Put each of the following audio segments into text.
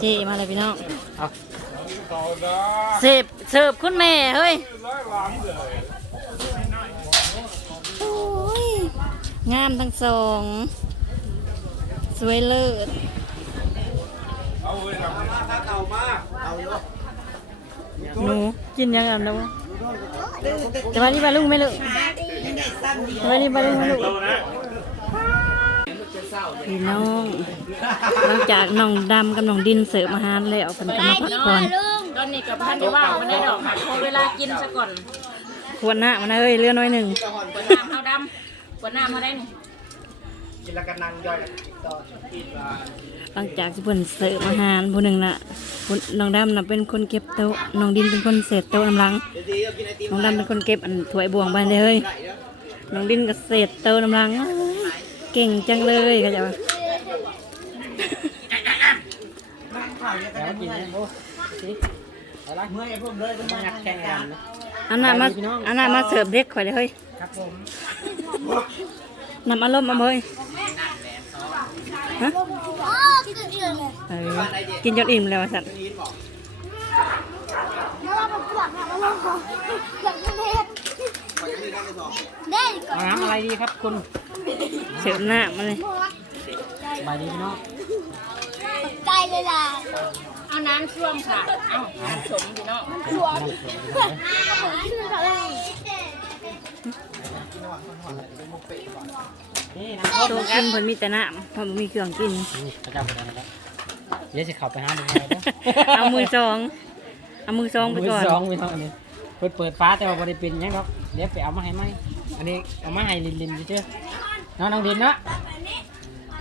เจมาเลยพี่น้องเอาเสิร์ฟเสิร์ฟคุณแม่เฮ้ยโอ้ยงามทั้งสอง สวยเลิศหนูกินยังไงนะวะจะมาที่บ้านลุงไหมลูกจะมาที่บ้านลุงไหมลูก พี่น้องหลังจากน้องดำกับน้องดินเสิร์ฟอาหารแล้วเพิ่นก็มาพักผ่อนตอนนี้กับพันได้ว่ามันได้ดอกค่ะพอเวลากินซะก่อนควรหน้ามันนะเอ้ยเรือน้อยหนึ่งกวดน้ำเอาดำกวดน้ำมาได้นี่กินแล้วก็นั่งย่อยต่อหลังจากที่เพิ่นเสิร์ฟอาหารผู้หนึ่งน่ะผู้น้องดำน่ะเป็นคนเก็บโต๊ะน้องดินเป็นคนเศษโต๊ะน้ำหลังน้องดำเป็นคนเก็บอันถ้วยบวงไปเลยน้องดินก็เศษโต๊ะน้ำหลังอ้าย เก่งจังเลยก็จะว่าแล้วกินเนี่ยโอ้สิเอาละเมื่อยพุ่มเลยต้องมาหักแข่งกันนะอันน่ะมาอันน่ะมาเสิร์ฟเด็กข่อยเลยเฮ้ยครับผมนำอารมณ์มาเฮ้ยฮะอ๋อกินเดือดเลยเออกินจนอิ่มแล้วสัตว์แล้วเราไปกวดค่ะแล้วเราขออยากทำเห็ดได้ก่อนเอาน้ำอะไรดีครับคุณ เสิร์ฟหน้ามาเลยสบายดีพี่น้องตกใจเลยล่ะ เอาน้ำช่วมค่ะ เอาน้ำสมพี่น้องหลวงผมชื่ออะไรนี่น้ำโตกินเพิ่นมีแต่น้ำเพิ่นบ่มีเครื่องกินนี่พระเจ้าเป็นอะไรครับเดี๋ยวจะเข้าไปหามึงเลยนะเอามือซอง เอามือซองไปมือก่อนสองพี่น้องอันนี้เปิดเปิดฟ้าแต่ว่าบริเป็นหยังครับเดี๋ยวไปเอามาให้ไหมอันนี้เอามาให้ลินลินเชื่อ น้องน้องดินเนาะ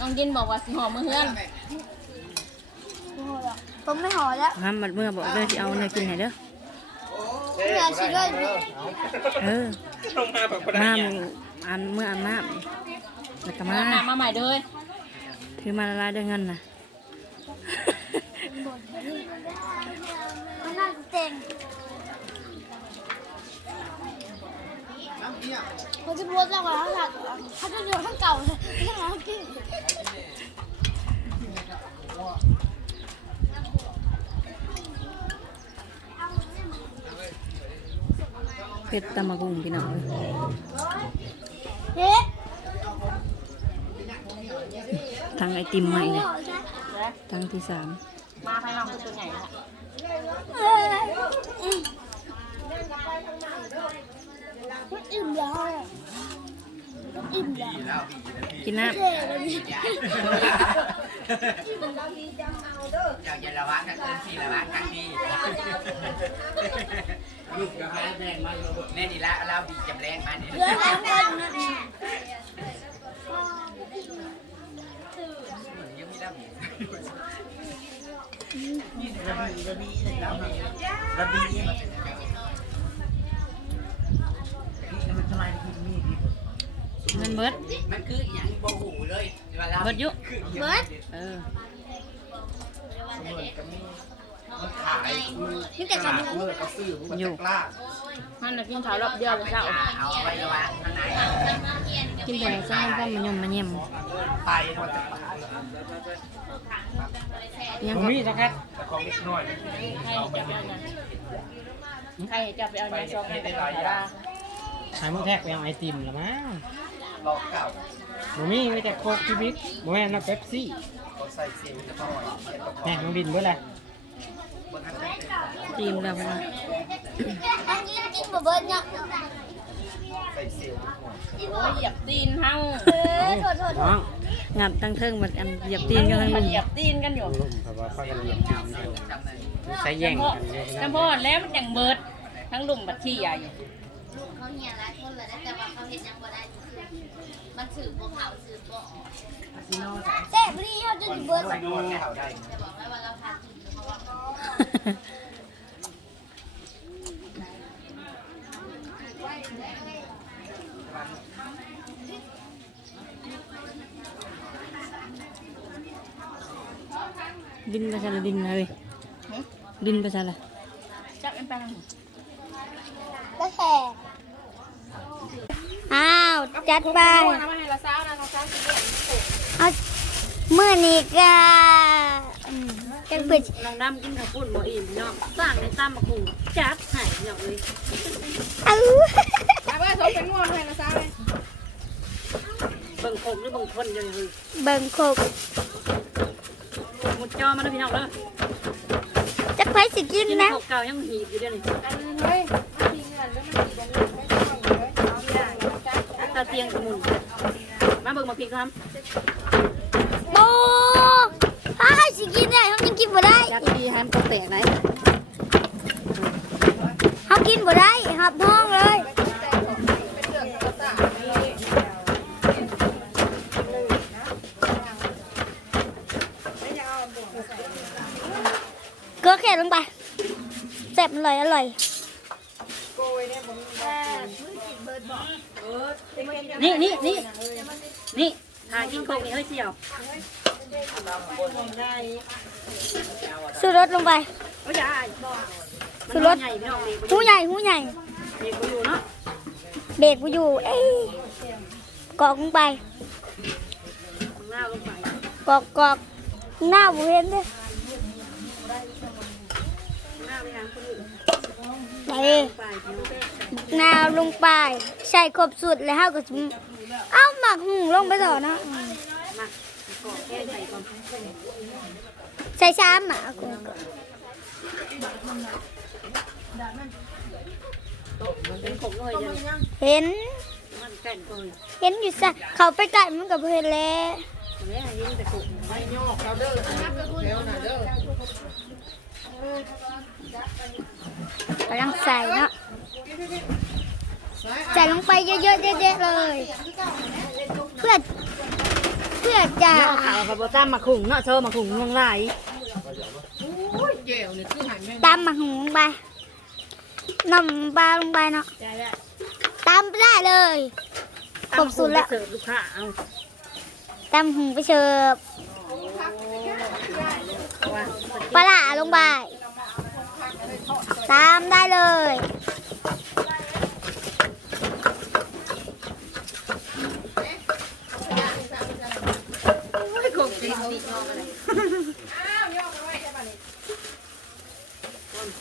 น้องดินบอกว่าสิหอมมือเฮือนผมไม่ห่อแล้วห้ามบัดเมื่อบอกเด้อสิเอาเนื้อกินให้เด้อเมื่อชิด้วยเออน้ำอันเมื่ออันน้ำแล้วก็มาเอาน้ำมาใหม่เลยถือมาละลายด้วยเงินนะมันน่าเต็ง เขาจะพูดจังหวะเขาถัดเขาจะเดือดทั้งเก่าเลยทั้งหลังทั้งกิ้งเผ็ดตำมะกุ่งพี่น้องเฮ้ยทางไอติมใหม่เลยทางที่สามมาภายนอกคือตัวใหญ่ค่ะ มันอิ่มแล้วอะมันอิ่มแล้วกินน้เท่เลยดิอยากจะระวังกันเกินที่ระวังกันดีแน่นี่ละเราบีจำแรงมาเนี่ยเหลือสามคนนะยังมีระบีระบีมันทำไมถึงมีดีำ เงินเบิดมันคืออย่างโบหูเลยเวลาเบิดอยุเบิร์ดเออมันขายนี่แต่กันเมื่อก็ซื้อมันจะกล้าท่านน่ะกินข้าวรอบเดียวเลยเจ้าเอาไว้ระวังข้างในกินแต่ละซ้ำซ้ำมันยมมันเยี่ยมไปมันจะปายังผมก็มีสักแค่แต่ของเล็กน้อยใครจะไปเอาเงินใครจะไปเอาเงินซองให้ไปเอาดาหายมือแทกไปเอาไอติมละมั้ง ลอกเก่าผมมีไม่แต่โคกชีวิตผมแม่นเป๊ปซี่เขาใส่เซลล์จะต้องเก็บกระแม่น้องดินเบื่ออะไรเป๋าบนนั้นจะเป็นตีมแล้วพนนะอันนี้กินบ่เบิร์ดเนี่ยใส่เซลล์ทุกคนโอ้ยเหยียบตีนเฮาเออโทษโทษโทน้อษงงับตั้งเทิงบัดอันเหยียบตีนกันทั้งมันั้นนเหยียบตีนกันอยู่ลุ่มเพราะว่าเขากันเหยียบกินเดียวจำเลยใช้แย่งกันเลยจำพ่อแล้วมันจังเบิด ทั้งลุงบัดที่ใหญ่ เขาเหี่ยหลายคนเลยนะแต่ว่าเขาเห็นยังบ่ได้มันสืบบ่เขาสืบบ่ออกเจ๊พอดีเขาจะอยู่เบิร์ดใส่คนเขาได้จะบอกไว้ว่าเราพากินเพราะว่าดินไปซะละดินเลยดินไปซะละจับเป็นแปลงแล้วแขกอ้าว จัดไป เอามาให้เราซ้านะเราซ้าสิเดือนเอาเมื่อนี้ก็อืมเพื่อน้องดำกินข้าวปุ้นบ่อิ่มพี่น้องสร้างในตามมาคุงจัดให้พี่น้องเลยเอามาเบ้อสมเป็นง่วงให้ละซ้ายเบิ่งคงหรือเบิ่งคนอยู่นี่เลยเบิ่งโคกหมดจอมาแล้วพี่น้องเด้อจักไผสิกินกินนะข้าวเก่ายังหีบอยู่เดี๋ยวนี้เฮ้ย ตาเตียงสมุนมาเบิ่งมาพริกครับโอ้ถ้าให้สิกินได้เขายังกินบ่ได้จัดดีให้มันก็แตกไหนเขากินบ่ได้หับท้องเลยเกลือแค่ลงไปแซ่บอร่อยอร่อย นี่นี่นี่นี่ทากินโคกนี่เฮ้ยเสี่ยวสูรสลงไปโอ้ยายสุรสใหญ่พี่น้องเด็กหูใหญ่หูใหญ่เด็กอยู่เนาะเบรกกูอยู่เอ้ยกอกลงไปหน้าลงไปกอกกอกหน้าบุเห็นเด้อหน้าไปทางคนอื่นไป ไปพี่น้อง หน้า ลงไปใส่ครบสุดแล้วเฮาก็สิเอาหมักหุงลงไปต่อเนาะใส่ก่อนใส่ซ้ำอะกูมันเป็นเห็น เห็นอยู่ซะเขาไปไก่มันก็บ่เห็นแล้วแม่ยิงกไม่ยอกเราเด้อเดี๋ยวน่ะเด้อกำลังใส่เนาะ ใส่ลงไปเยอะๆเยอะๆเลย เพื่อเพื่อจะเนาะขาวกับบ่ตามมาขุงเนาะโชว์มาขุงเมืองไหลเจ๋วนี่คือหันแม่ตำหมักหุงลงไปนำปลาลงไปเนาะใจแล้วตำไปได้เลยครบสุดแล้วเสิร์ฟลูกค้าเอาตำหุงไปเสิร์ฟว่าปลาหลาลงไปตามได้เลย โคกจริงดิ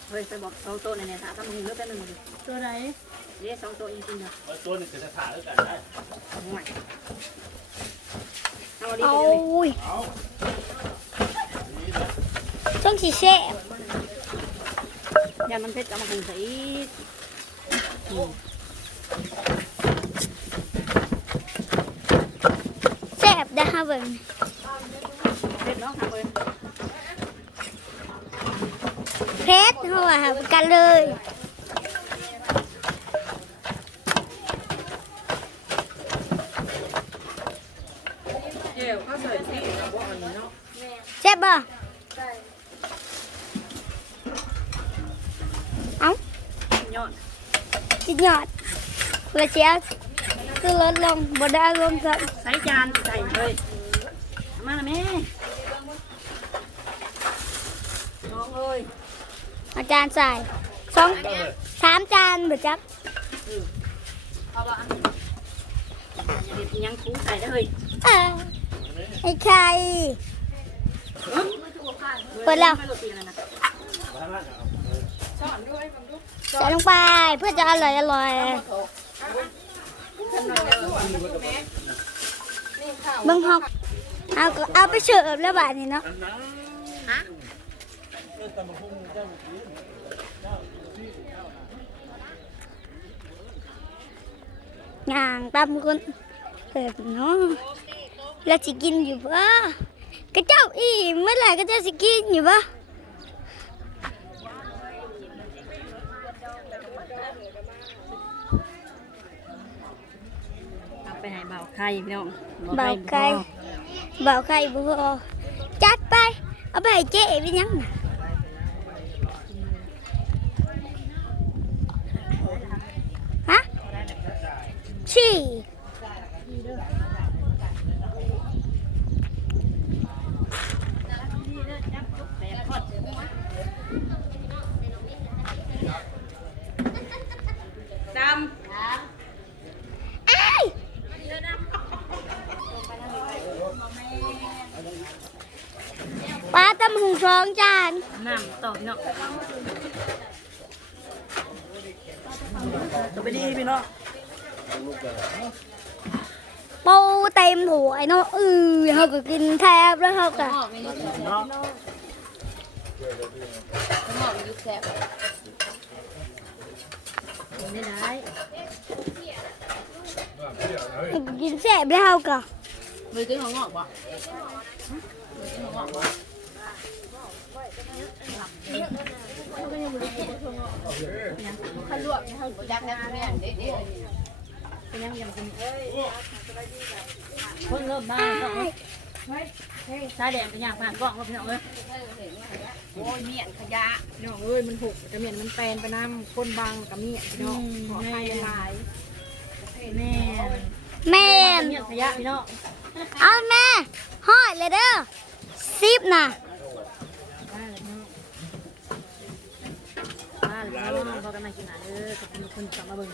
เฮ้ยไปบ อกสองโต๊ะในเนี่ยถามตามหุงเลือกแป๊บนึงดิตัวไหนเรียกสองโต๊ะจริงๆนะตัวนี้คือจะถ่ายแล้วกันได้ห่วยเอาดีเอาไปเลยอุ้ยต้องสีเช่บยันมันเพชรเอามาหุงใส่อีกแซ่บได้ค่ะเบิ่งเพชรเนาะทำเลยเพชรเขาว่ากันเลยเจ๋วเขาใส่ที่เราบ่อัน นี้เนาะแซ่บบ่เอ้ายอดจิตยอดเลยเชียวคือล อามาละแม่น้องเอ้ยอาจารย์ใส่สองสามจานเบิดจักเอาละอย่าเด็ดยังคุ้งใส่ได้เลยเอ้ยไอ้ไข่เปิดแล้วไม่โรตีอะไรนะใส่ลงไปเพื่อจะอร่อยอร่อยเบิ่งฮอกเอาก็เอาไปเสิร์ฟแล้วบาดนี้เนาะ ย่างตำคนเปิดเนาะแล้วสิกินอยู่ปะกระเจ้าอีเมื่อไหร่ก็จะสิกินอยู่ปะเอาไปให้เบาไข่พี่น้องเบาไก่เบาไก่บัวจัดไป เอาไปให้เจ๊ไปยังน่ะฮะชี่ ด อ้ายปลาตำหุงส สองจาน น้ำต่อพี่น้องตัว ไปดีพี่น้องปูเต็มถ้วยเนาะเออเขาก็กินแทบแล้วเขาก็หอกไม่ยุบแซ่บเนาะหอกไม่ยุบแซ่บไม่ได้เขาก็กินแซ่บแล้วเขาก็มือกินของหอกบ่มือกินของหอกบ่ ขันลวกนะขันจักแล้วแม่เด็ดเป็นยังยังเป็นคนเริ่มบ้าก็ชาแดงเป็นอย่างผ่านกล้องแล้วพี่น้องเอ้ยโอ้ยเมียนขยะน้องเอ้ยมันหกกระเมียนมันแปลนไปน้ำคนบางกับเมียพี่น้องขอให้ละลายแม่แม่นเนี่ยขยะพี่น้องเอาแม่หอดเลยเด้อซิปน่ะ บ้า นแล้วพอกันมากินอาหารเด้อขอบคุณคนกลับมาเบิ่ง